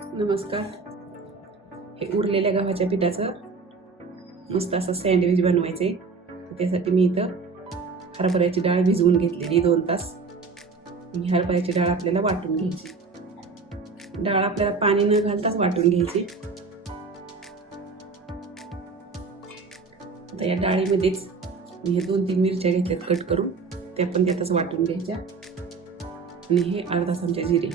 नमस्कार. हे उरलेल्या गव्हाच्या पिठाचं मस्त असं सँडविच बनवायचे. त्यासाठी मी इथं हरभऱ्याची डाळ भिजवून घेतलेली 2 तास. ही हरभऱ्याची डाळ आपल्याला वाटून घ्यायची. डाळ आपल्याला पाणी न घालताच वाटून घ्यायची. आता या डाळीमध्येच मी हे 2-3 मिरच्या घेतल्यात कट करून, त्या पण त्यातच वाटून घ्यायच्या. आणि हे अर्धा चमचा जिरे,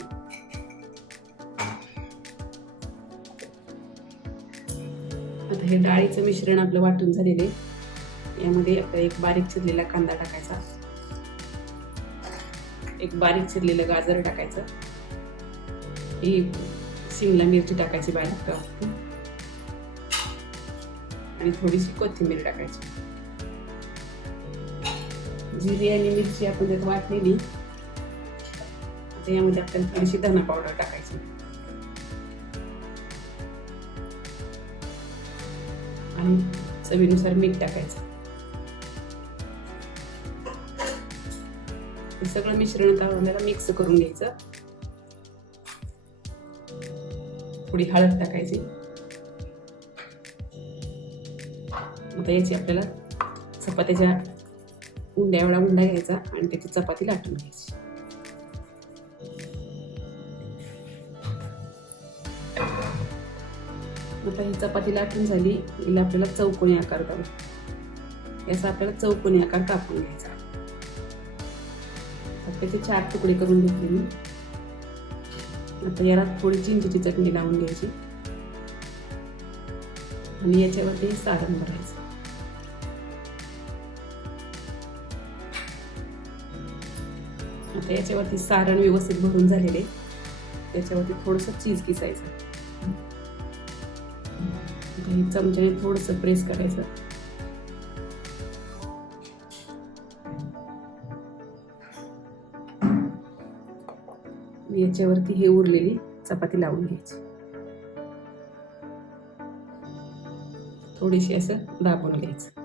आता हे डाळीचं मिश्रण आपलं वाटून झालेले. यामध्ये आपल्याला एक बारीक चिरलेला कांदा टाकायचा, एक बारीक चिरलेलं गाजर टाकायचं, एक शिमला मिरची टाकायची बारीक कापून, आणि थोडीशी कोथिंबीर टाकायची. जिरे आणि मिरची आपण त्यात वाटलेली. आता यामध्ये आपल्याला थोडीशी धना पावडर टाकायची आणि चवीनुसार मीठ टाकायचं. हे सगळं मिश्रण आपल्याला मिक्स करून घ्यायचं. थोडी हळद टाकायची. आता याची आपल्याला चपात्याच्या उंड्या एवढा उंडा घ्यायचा आणि त्याची चपाती लाटून घ्यायची. आता ही चपाती लाटून झाली. हिला आपल्याला चौकोनी आकार द्यावा. याचा आपल्याला चौकोनी आकार कापून घ्यायचा. त्याचे 4 तुकडे करून घेतले मी. आता याला थोडी चिंचेची चटणी लावून घ्यायची आणि याच्यावरती सारण भरायचं. आता याच्यावरती सारण व्यवस्थित भरून झालेले. त्याच्यावरती थोडंसं चीज किसायचं. चमच्याने थोडंसं प्रेस करायचं. याच्यावरती हे उरलेली चपाती लावून घ्यायची. थोडीशी असं दाबून घ्यायचं.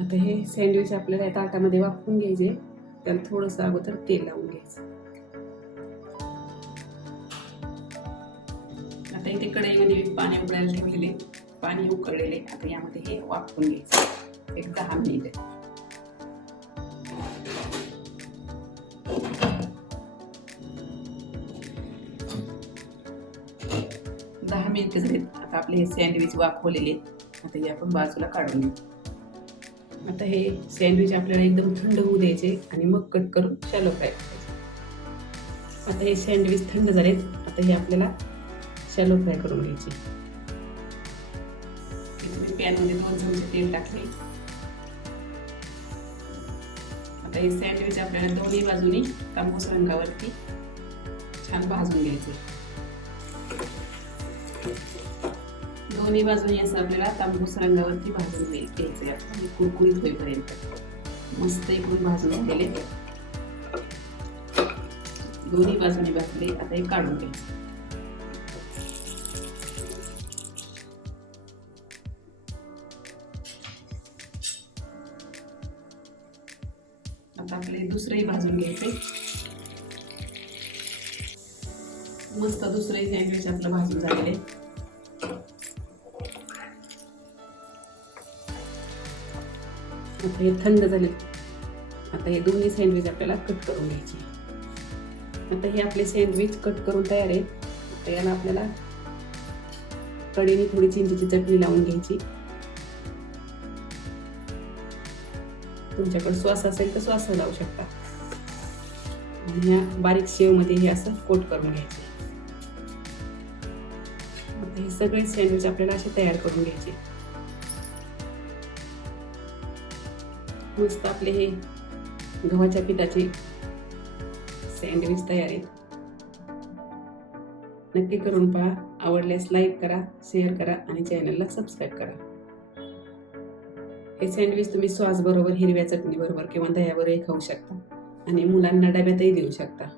आता हे सँडविच आपल्याला या ताटामध्ये वाफवून घ्यायचे. त्याला थोडंसं अगोदर तेल लावून घ्यायचं. आता इथे कढईमध्ये पाणी उकळायला ठेवलेले. पाणी उकळलेले. आता यामध्ये हे वाफवून घ्यायचं एक 10 मिनिट. झाले. आता आपले हे सँडविच वाफवलेले. आता हे आपण बाजूला काढून घेऊ. आता हे सँडविच आपल्याला एकदम थंड होऊ द्यायचे आणि मग कट करून शॅलो फ्राय करायचे. आता हे सँडविच थंड झालेत. आता हे आपल्याला शॅलो फ्राय करून घ्यायचे. पॅनमध्ये 2 चमचे तेल टाकले. आता हे सँडविच आपल्याला दोन्ही बाजूनी तांबूस रंगावरती छान भाजून घ्यायचे. दोन्ही बाजूनी असं आपल्याला तांबूस रंगावरती भाजून घ्यायचे. आपण कुरकुरीत होईपर्यंत मस्त इकडून भाजून घेतलेले. दोन्ही बाजूनी भाजले. आता हे काढून घ्यायचे. आता आपले दुसरेही भाजून घ्यायचे. मस्त दुसरे सँडविच आपलं भाजून झालेले. आता हे थंड झाले. आता हे दोन्ही सँडविच आपल्याला कट करून घ्यायचे. आता हे आपले सँडविच कट करून तयार आहे. आता याला आपल्याला कढईने थोडी चिंचेची चटणी लावून घ्यायची. तुमच्याकडे सॉस असेल तर सॉस लावू शकता. आणि ह्या बारीक शेव मध्ये हे असं कोट करून घ्यायचे. आता हे सगळे सँडविच आपल्याला असे तयार करून घ्यायचे. मस्त आपले हे गव्हाच्या पिठाचे सँडविच तयार आहेत. नक्की करून पहा. आवडल्यास लाईक करा, शेअर करा आणि चॅनलला सबस्क्राईब करा. हे सँडविच तुम्ही सॉस बरोबर, हिरव्या चटणी बरोबर किंवा दह्यावरही खाऊ शकता आणि मुलांना डब्यातही देऊ शकता.